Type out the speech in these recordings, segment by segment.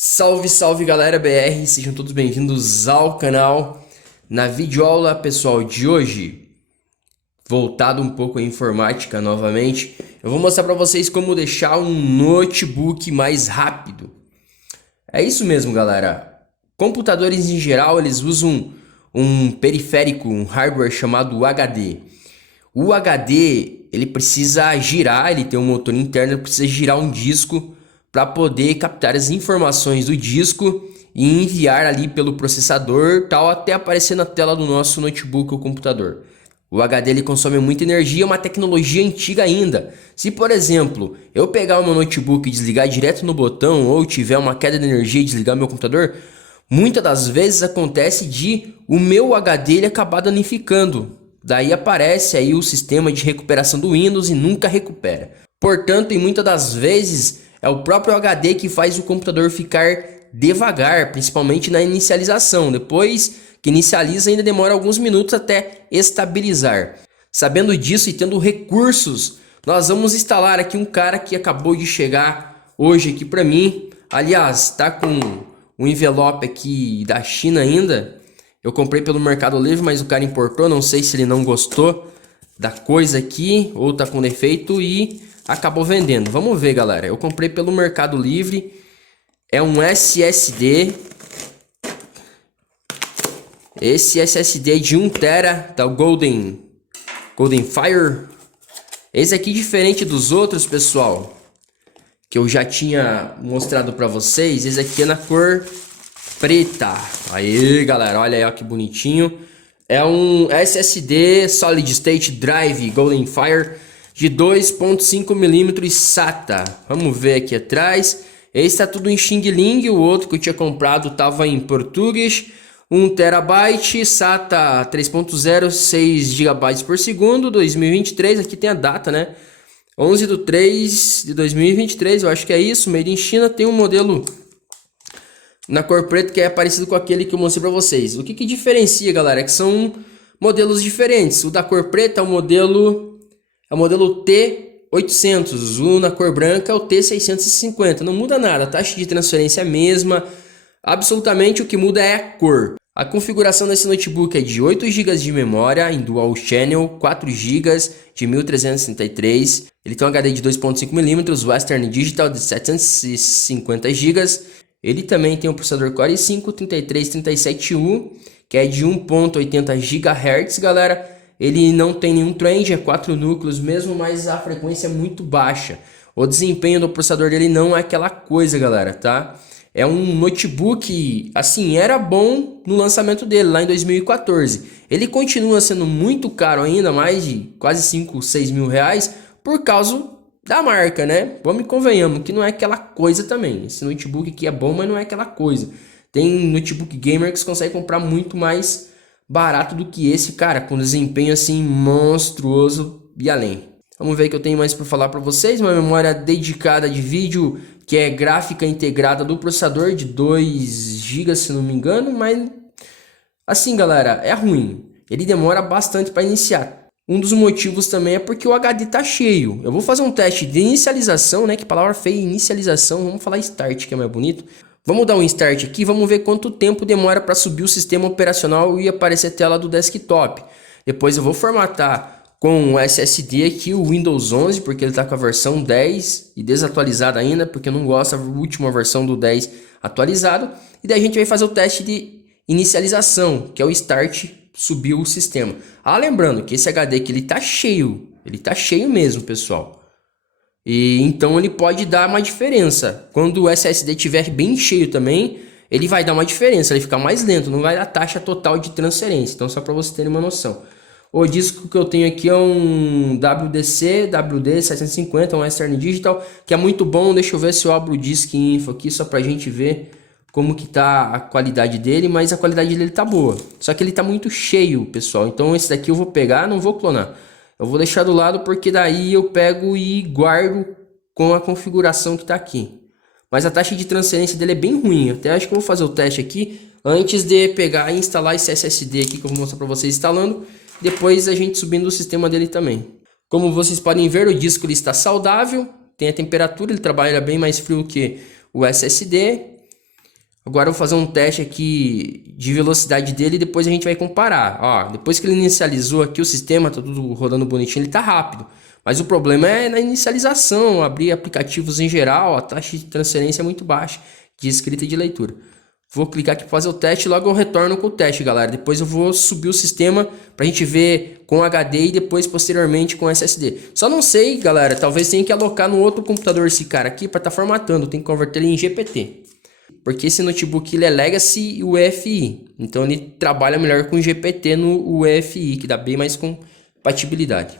Salve, salve galera BR, sejam todos bem-vindos ao canal. Na videoaula, pessoal, de hoje, voltado um pouco à informática novamente, eu vou mostrar para vocês como deixar um notebook mais rápido. É isso mesmo, galera. Computadores em geral, eles usam um periférico, um hardware chamado HD. O HD, ele precisa girar, ele tem um motor interno, ele precisa girar um disco para poder captar as informações do disco e enviar ali pelo processador, tal, até aparecer na tela do nosso notebook ou computador. O HD ele consome muita energia, é uma tecnologia antiga ainda. Se, por exemplo, eu pegar o meu notebook e desligar direto no botão ou tiver uma queda de energia e desligar meu computador, muitas das vezes acontece de o meu HD ele acabar danificando. Daí aparece aí o sistema de recuperação do Windows e nunca recupera. Portanto, e muitas das vezes é o próprio HD que faz o computador ficar devagar, principalmente na inicialização. Depois que inicializa, ainda demora alguns minutos até estabilizar. Sabendo disso e tendo recursos, nós vamos instalar aqui um cara que acabou de chegar hoje aqui para mim. Aliás, tá com um envelope aqui da China ainda. Eu comprei pelo Mercado Livre, mas o cara importou. Não sei se ele não gostou da coisa aqui ou tá com defeito e acabou vendendo. Vamos ver, galera. Eu comprei pelo Mercado Livre. É um SSD. Esse SSD é de 1 TB da Golden Fire. Esse aqui, diferente dos outros, pessoal, que eu já tinha mostrado para vocês. Esse aqui é na cor preta. Aí, galera, olha aí, ó, que bonitinho. É um SSD Solid State Drive Golden Fire de 2.5 mm SATA. Vamos ver aqui atrás. Esse está tudo em Xing Ling. O outro que eu tinha comprado estava em português. 1 TB, SATA 3.0, 6 GB por segundo, 2023. Aqui tem a data, né? 11/3/2023, eu acho que é isso. Made in China. Tem um modelo na cor preta que é parecido com aquele que eu mostrei para vocês. O que diferencia, galera, é que são modelos diferentes. O da cor preta é o modelo T800, o na cor branca é o T650. Não muda nada, a taxa de transferência é a mesma. Absolutamente o que muda é a cor. A configuração desse notebook é de 8 GB de memória em Dual Channel, 4 GB de 1363. Ele tem um HD de 2.5 mm, Western Digital de 750 GB. Ele também tem um processador Core i5-3337U, que é de 1.80 GHz, galera. Ele não tem nenhum trend, é 4 núcleos mesmo, mas a frequência é muito baixa. O desempenho do processador dele não é aquela coisa, galera, tá? É um notebook, assim, era bom no lançamento dele, lá em 2014. Ele continua sendo muito caro ainda, mais de quase 5, 6 mil reais, por causa da marca, né? Vamos e convenhamos que não é aquela coisa também. Esse notebook aqui é bom, mas não é aquela coisa. Tem notebook gamer que você consegue comprar muito mais barato do que esse, cara, com desempenho assim monstruoso e além. Vamos ver o que eu tenho mais para falar para vocês. Uma memória dedicada de vídeo, que é gráfica integrada do processador de 2 GB, se não me engano, mas assim, galera, é ruim. Ele demora bastante para iniciar. Um dos motivos também é porque o HD tá cheio. Eu vou fazer um teste de inicialização, né? Que palavra feia, inicialização. Vamos falar start, que é mais bonito. Vamos dar um start aqui, vamos ver quanto tempo demora para subir o sistema operacional e aparecer a tela do desktop. Depois eu vou formatar com o SSD aqui o Windows 11, porque ele está com a versão 10 e desatualizada ainda, porque eu não gosto da última versão do 10 atualizado. E daí a gente vai fazer o teste de inicialização, que é o start, subir o sistema. Lembrando que esse HD aqui ele tá cheio mesmo, pessoal. E então ele pode dar uma diferença. Quando o SSD estiver bem cheio também, ele vai dar uma diferença, ele fica mais lento, não vai dar taxa total de transferência. Então só para você ter uma noção. O disco que eu tenho aqui é um WD-750, um Western Digital, que é muito bom. Deixa eu ver se eu abro o Disk Info aqui, só pra gente ver como que tá a qualidade dele, mas a qualidade dele tá boa. Só que ele tá muito cheio, pessoal. Então esse daqui eu vou pegar, não vou clonar. Eu vou deixar do lado porque daí eu pego e guardo com a configuração que tá aqui. Mas a taxa de transferência dele é bem ruim. Até acho que eu vou fazer o teste aqui antes de pegar e instalar esse SSD aqui que eu vou mostrar para vocês instalando. Depois a gente subindo o sistema dele também. Como vocês podem ver, o disco ele está saudável, tem a temperatura, ele trabalha bem mais frio que o SSD. Agora eu vou fazer um teste aqui de velocidade dele e depois a gente vai comparar. Ó, depois que ele inicializou aqui o sistema, tá tudo rodando bonitinho, ele tá rápido. Mas o problema é na inicialização, abrir aplicativos em geral, a taxa de transferência é muito baixa de escrita e de leitura. Vou clicar aqui para fazer o teste e logo eu retorno com o teste, galera. Depois eu vou subir o sistema para a gente ver com HD e depois posteriormente com SSD. Só não sei, galera, talvez tenha que alocar no outro computador esse cara aqui para estar formatando. Tem que converter ele em GPT. Porque esse notebook ele é Legacy UEFI. Então ele trabalha melhor com GPT no UEFI, que dá bem mais compatibilidade.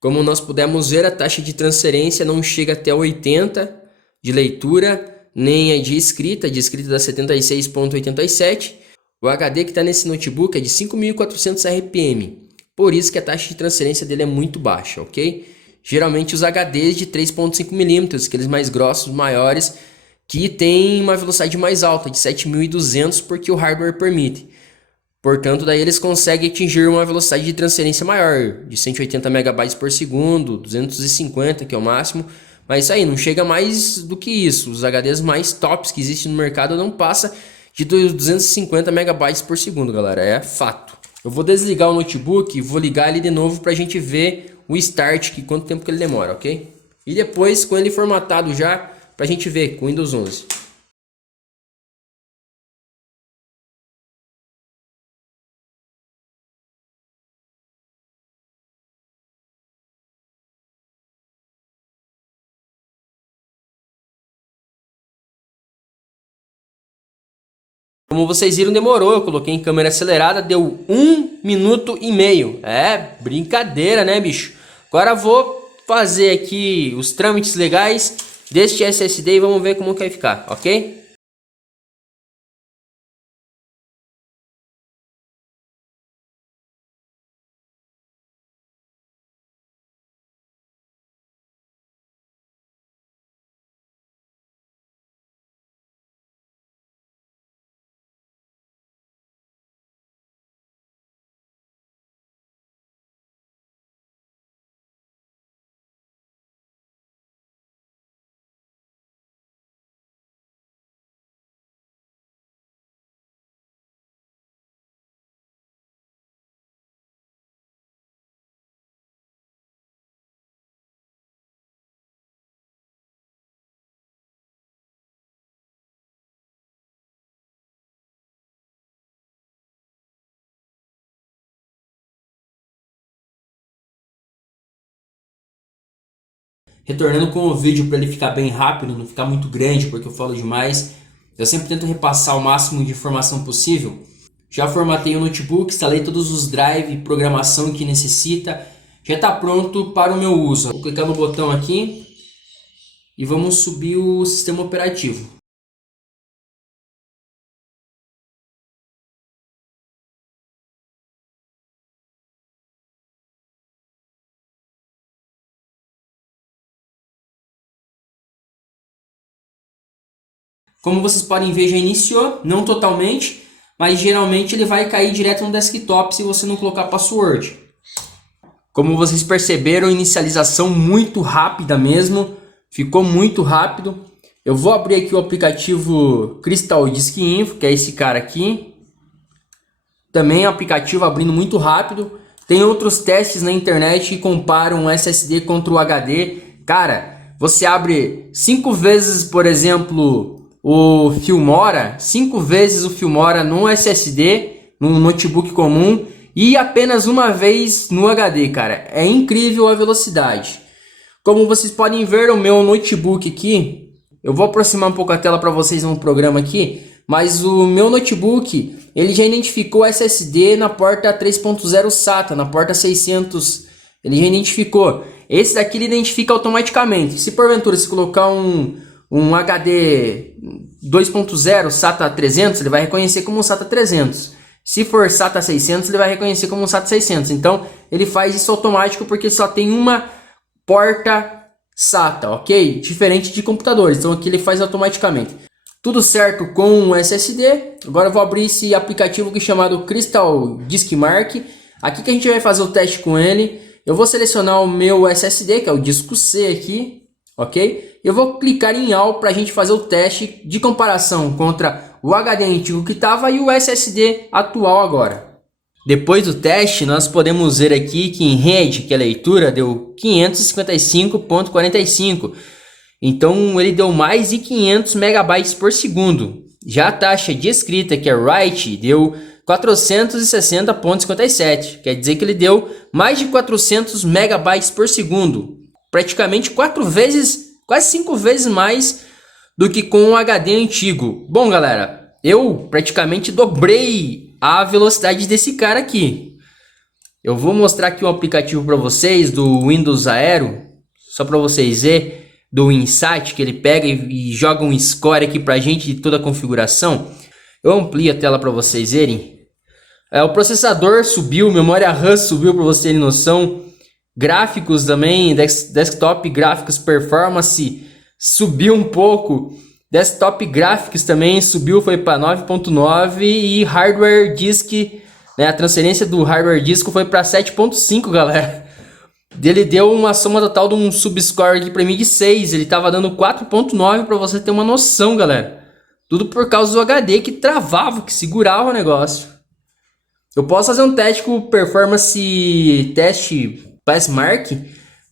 Como nós pudemos ver, a taxa de transferência não chega até 80 de leitura, nem a de escrita dá 76,87. O HD que está nesse notebook é de 5.400 RPM, por isso que a taxa de transferência dele é muito baixa, ok? Geralmente os HDs de 3,5 mm, aqueles mais grossos, maiores, que tem uma velocidade mais alta, de 7.200, porque o hardware permite. Portanto, daí eles conseguem atingir uma velocidade de transferência maior, de 180 MB por segundo, 250, que é o máximo. Mas isso aí, não chega mais do que isso. Os HDs mais tops que existem no mercado não passa de 250 MB por segundo, galera. É fato. Eu vou desligar o notebook e vou ligar ele de novo para a gente ver o start, que quanto tempo que ele demora, ok? E depois, com ele formatado já, para a gente ver com o Windows 11. Como vocês viram, demorou. Eu coloquei em câmera acelerada, deu 1 minuto e meio. É brincadeira, né, bicho? Agora vou fazer aqui os trâmites legais deste SSD e vamos ver como que vai ficar, ok? Retornando com o vídeo para ele ficar bem rápido, não ficar muito grande porque eu falo demais. Eu sempre tento repassar o máximo de informação possível. Já formatei o notebook, instalei todos os drive e programação que necessita. Já está pronto para o meu uso. Vou clicar no botão aqui e vamos subir o sistema operativo. Como vocês podem ver, já iniciou, não totalmente, mas geralmente ele vai cair direto no desktop se você não colocar password. Como vocês perceberam, inicialização muito rápida mesmo, ficou muito rápido. Eu vou abrir aqui o aplicativo Crystal Disk Info, que é esse cara aqui. Também é um aplicativo abrindo muito rápido. Tem outros testes na internet que comparam o SSD contra o HD. Cara, você abre 5 vezes, por exemplo, o Filmora, 5 vezes o Filmora no SSD, no notebook comum, e apenas uma vez no HD, cara. É incrível a velocidade. Como vocês podem ver, o meu notebook aqui, eu vou aproximar um pouco a tela para vocês no programa aqui, mas o meu notebook, ele já identificou SSD na porta 3.0 SATA, na porta 600, ele já identificou. Esse daqui ele identifica automaticamente. Se porventura se colocar um HD 2.0 SATA 300, ele vai reconhecer como um SATA 300. Se for SATA 600, ele vai reconhecer como um SATA 600. Então, ele faz isso automático porque só tem uma porta SATA, ok? Diferente de computadores. Então, aqui ele faz automaticamente. Tudo certo com o SSD. Agora eu vou abrir esse aplicativo aqui chamado Crystal Disk Mark. Aqui que a gente vai fazer o teste com ele. Eu vou selecionar o meu SSD, que é o disco C aqui, ok? Eu vou clicar em All para a gente fazer o teste de comparação contra o HD antigo que estava e o SSD atual agora. Depois do teste, nós podemos ver aqui que em rede, que a leitura deu 555.45. Então ele deu mais de 500 megabytes por segundo. Já a taxa de escrita, que é write, deu 460.57. Quer dizer que ele deu mais de 400 megabytes por segundo. Praticamente 4 vezes, quase 5 vezes mais do que com o HD antigo. Bom, galera, eu praticamente dobrei a velocidade desse cara aqui. Eu vou mostrar aqui um aplicativo para vocês do Windows Aero, só para vocês verem, do Insight, que ele pega e joga um score aqui pra gente de toda a configuração. Eu amplio a tela para vocês verem. O processador subiu, memória RAM subiu para vocês terem noção. Gráficos também, desktop gráficos performance subiu um pouco. Desktop Graphics também subiu, foi para 9.9 e hardware disk, né, a transferência do hardware disk foi para 7.5, galera. Ele deu uma soma total de um subscore aqui para mim de 6, ele tava dando 4.9 para você ter uma noção, galera. Tudo por causa do HD que travava, que segurava o negócio. Eu posso fazer um teste com performance teste Passmark,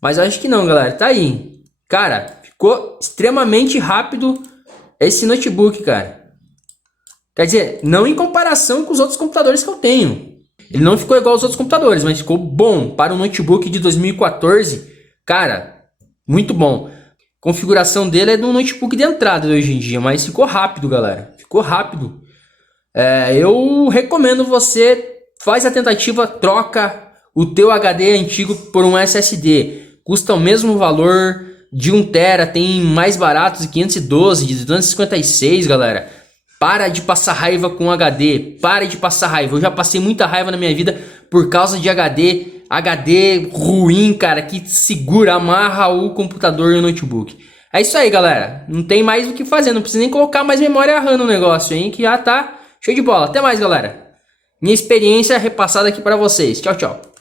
mas eu acho que não, galera. Tá aí. Cara, ficou extremamente rápido esse notebook, cara. Quer dizer, não em comparação com os outros computadores que eu tenho. Ele não ficou igual aos outros computadores, mas ficou bom para um notebook de 2014. Cara, muito bom. A configuração dele é de um notebook de entrada de hoje em dia, mas ficou rápido, galera. Ficou rápido. Eu recomendo você, faz a tentativa, troca o teu HD antigo por um SSD. Custa o mesmo valor de 1 TB, tem mais baratos de 512, de 256, galera. Para de passar raiva com HD, para de passar raiva. Eu já passei muita raiva na minha vida por causa de HD ruim, cara, que segura, amarra o computador e o notebook. É isso aí, galera. Não tem mais o que fazer, não precisa nem colocar mais memória RAM no negócio, hein, que já tá show de bola. Até mais, galera. Minha experiência repassada aqui para vocês. Tchau, tchau.